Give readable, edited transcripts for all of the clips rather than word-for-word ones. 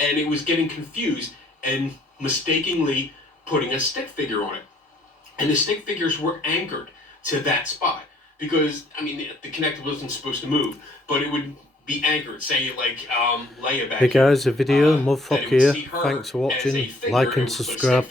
and it was getting confused and mistakenly putting a stick figure on it. And the stick figures were anchored to that spot because, I mean, the connector wasn't supposed to move, but it would be anchored, say like Leia back. Hey guys, a video, Mudfuck here. Her Thanks for watching. figure, Like and subscribe.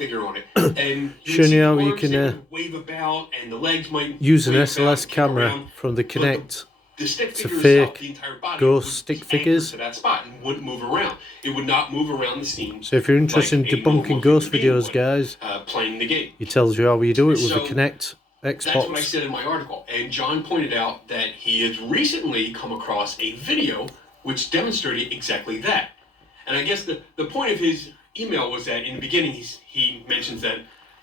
And showing you how you can wave about, and the legs might use an SLS camera from the Kinect to fake ghost stick figures. To that spot and wouldn't move around. It would not move around the scene. So if you're interested in debunking ghost videos, guys, playing the game, he tells you how you do it with the Kinect Xbox. That's what I said in my article. And John pointed out that he has recently come across a video which demonstrated exactly that. And I guess the point of his email was that in the beginning he mentions that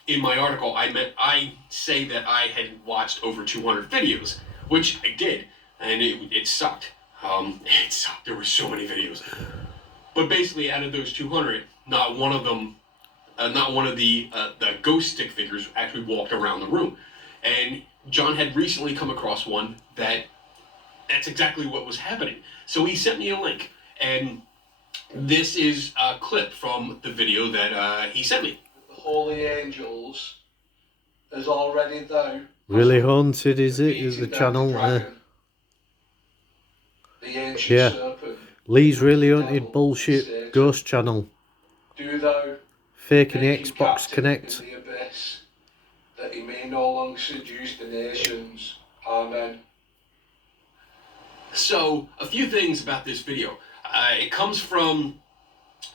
in my article I say that I had watched over 200 videos, which I did, and it sucked. It sucked. There were so many videos. But basically, out of those 200, not one of them, not one of the ghost stick figures actually walked around the room. And John had recently come across one that's exactly what was happening. So he sent me a link, and this is a clip from the video that he sent me. The Holy Angels is already there. Really haunted, is it? Is the channel there? The ancient serpent. Lee's really haunted bullshit ghost channel. Do thou faking the Xbox Kinect. The abyss, that he may no longer seduce the nations. Amen. So, a few things about this video. It comes from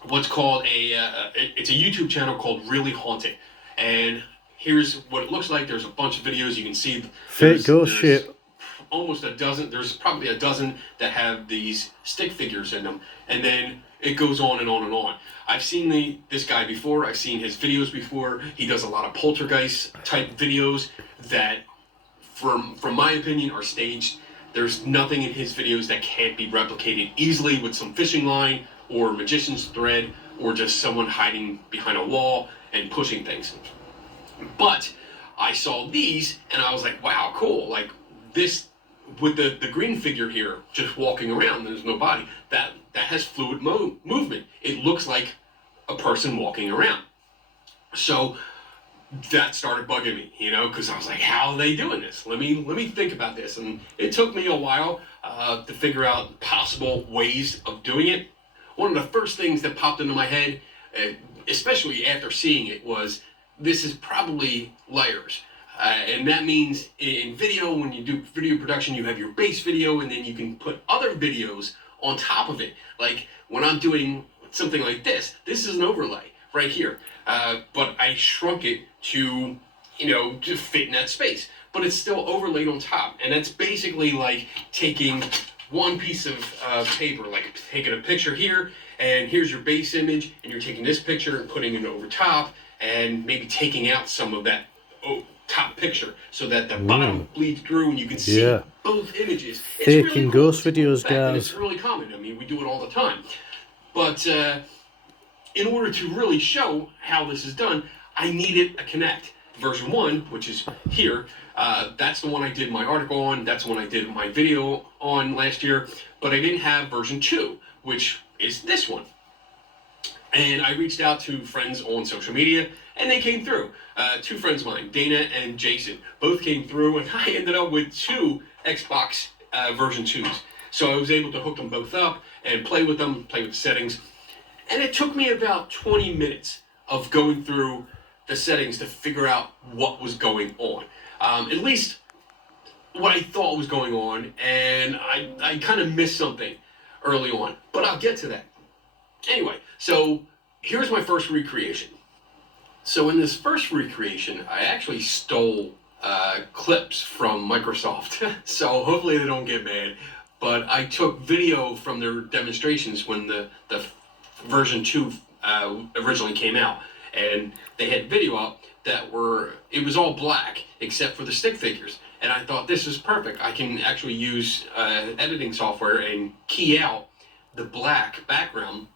what's called it's a YouTube channel called Really Haunted. And here's what it looks like. There's a bunch of videos you can see. Fake ghost shit. Almost a dozen. There's probably a dozen that have these stick figures in them. And then it goes on and on and on. I've seen this guy before. I've seen his videos before. He does a lot of poltergeist type videos that, from my opinion, are staged. There's nothing in his videos that can't be replicated easily with some fishing line or magician's thread or just someone hiding behind a wall and pushing things. But I saw these and I was like, wow, cool. Like this with the green figure here just walking around, there's no body. That has fluid movement. It looks like a person walking around. So that started bugging me, because I was like, how are they doing this? Let me think about this. And it took me a while to figure out possible ways of doing it. One of the first things that popped into my head, especially after seeing it, was this is probably layers. And that means in video, when you do video production, you have your base video and then you can put other videos on top of it. Like when I'm doing something like this is an overlay right here. But I shrunk it to fit in that space. But it's still overlaid on top. And that's basically like taking one piece of paper, like taking a picture here, and here's your base image, and you're taking this picture and putting it over top, and maybe taking out some of that top picture so that the bottom bleeds through and you can see both images. Faking really cool. Ghost videos, guys. It's really common. I mean, we do it all the time. But in order to really show how this is done, I needed a Kinect. Version 1, which is here, that's the one I did my article on, that's the one I did my video on last year, but I didn't have version 2, which is this one. And I reached out to friends on social media, and they came through. Two friends of mine, Dana and Jason, both came through, and I ended up with 2 Xbox version 2s. So I was able to hook them both up and play with them, play with the settings. And it took me about 20 minutes of going through the settings to figure out what was going on. At least what I thought was going on, and I kind of missed something early on, but I'll get to that. Anyway, so here's my first recreation. So in this first recreation, I actually stole clips from Microsoft, so hopefully they don't get mad, but I took video from their demonstrations when the version 2 originally came out. And they had video up it was all black except for the stick figures. And I thought, this is perfect. I can actually use editing software and key out the black background,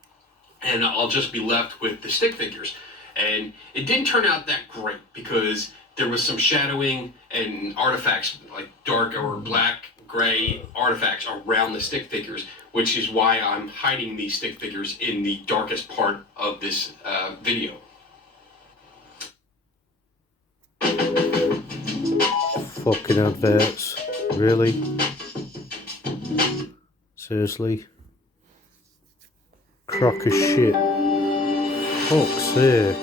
and I'll just be left with the stick figures. And it didn't turn out that great because there was some shadowing and artifacts like dark or black gray artifacts around the stick figures, which is why I'm hiding these stick figures in the darkest part of this video. Fucking adverts. Really? Seriously? Crock of shit. Fuck's sake.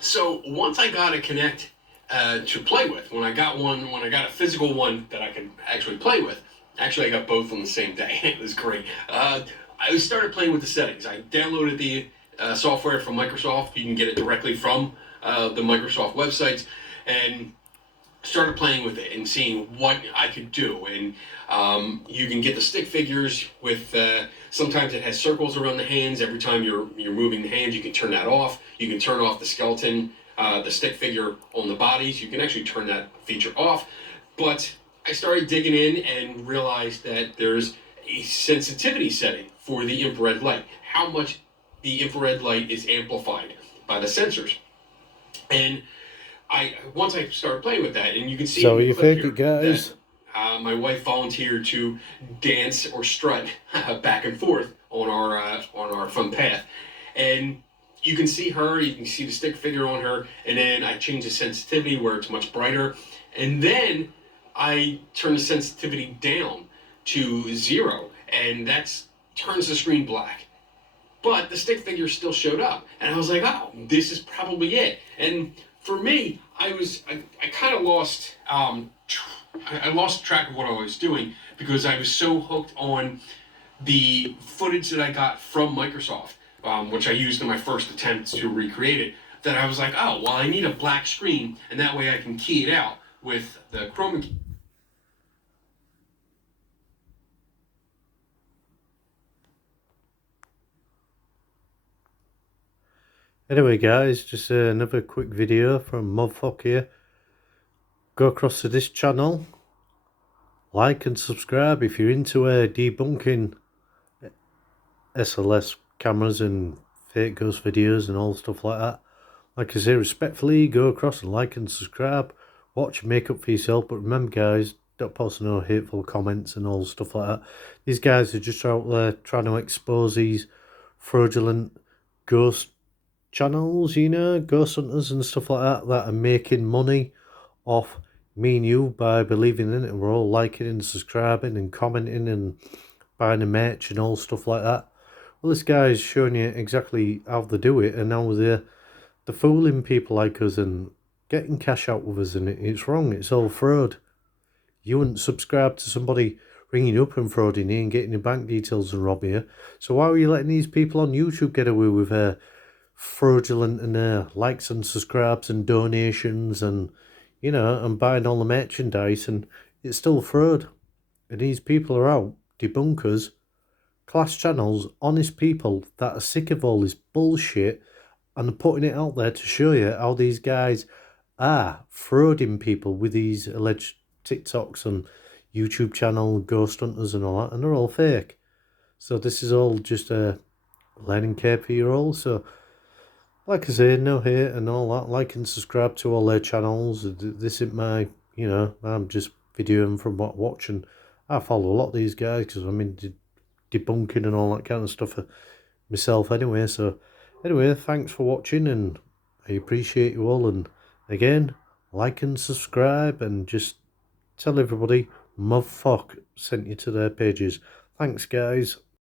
So once I got a Kinect to play with, when I got a physical one that I could actually play with, actually I got both on the same day. It was great. I started playing with the settings. I downloaded the software from Microsoft. You can get it directly from the Microsoft websites, and started playing with it and seeing what I could do. And you can get the stick figures with, sometimes it has circles around the hands. Every time you're moving the hands, you can turn that off. You can turn off the skeleton, the stick figure on the bodies. You can actually turn that feature off. But I started digging in and realized that there's a sensitivity setting for the infrared light, how much the infrared light is amplified by the sensors. And once I started playing with that, and you can see. So you think it, guys? That, my wife volunteered to dance or strut back and forth on our fun path, and you can see her. You can see the stick figure on her, and then I changed the sensitivity where it's much brighter, and then I turned the sensitivity down to 0, and that turns the screen black. But the stick figure still showed up, and I was like, oh, this is probably it. And for me, I kind of lost I lost track of what I was doing because I was so hooked on the footage that I got from Microsoft, which I used in my first attempt to recreate it, that I was like, oh, well, I need a black screen, and that way I can key it out with the chroma key. Anyway guys, just another quick video from Mobfuck here. Go across to this channel, like and subscribe if you're into debunking SLS cameras and fake ghost videos and all stuff like that. Like I say, respectfully, go across and like and subscribe. Watch and make up for yourself, but remember guys, don't post no hateful comments and all stuff like that. These guys are just out there trying to expose these fraudulent ghost channels, you know, ghost hunters and stuff like that are making money off me and you by believing in it, and we're all liking and subscribing and commenting and buying the merch and all stuff like that. Well, this guy is showing you exactly how they do it, and now they're fooling people like us and getting cash out with us, and it's wrong. It's all fraud. You wouldn't subscribe to somebody ringing you up and frauding you and getting your bank details and robbing you. So why are you letting these people on YouTube get away with fraudulent and likes and subscribes and donations and, you know, and buying all the merchandise, and it's still fraud? And these people are out, debunkers, class channels, honest people that are sick of all this bullshit and are putting it out there to show you how these guys are frauding people with these alleged TikToks and YouTube channel ghost hunters and all that, and they're all fake. So this is all just a learning curve for you all. So like I say, no hate and all that. Like and subscribe to all their channels. This isn't my, you know, I'm just videoing from watching. I follow a lot of these guys because I'm into debunking and all that kind of stuff myself anyway. So anyway, thanks for watching, and I appreciate you all. And again, like and subscribe, and just tell everybody Mobfuck sent you to their pages. Thanks guys.